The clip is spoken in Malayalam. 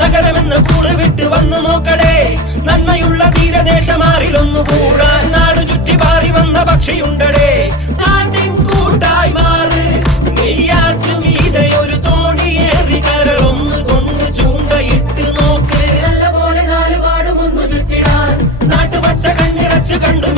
നഗരമെന്ന് കൂട് വിട്ട് വന്നു നോക്കടേ, നന്മയുള്ള തീരദേശമാറിലൊന്നു കൂടാൻ. നാടു ചുറ്റി പാറി വന്ന പക്ഷിയുണ്ടടേ, നാട്ടിൻ കൂട്ടായി മാറ്. നെയ്യാറ്റുമീതെ ഒരു തോണിയേറി കരളൊന്ന് കൊണ്ട് ചൂണ്ടയിട്ട് നോക്ക്. നല്ല പോലെ നാലുപാടുമൊന്നു ചുറ്റിടാൻ, നാട്ടുപച്ച കണ്ണിറച്ചു കണ്ടു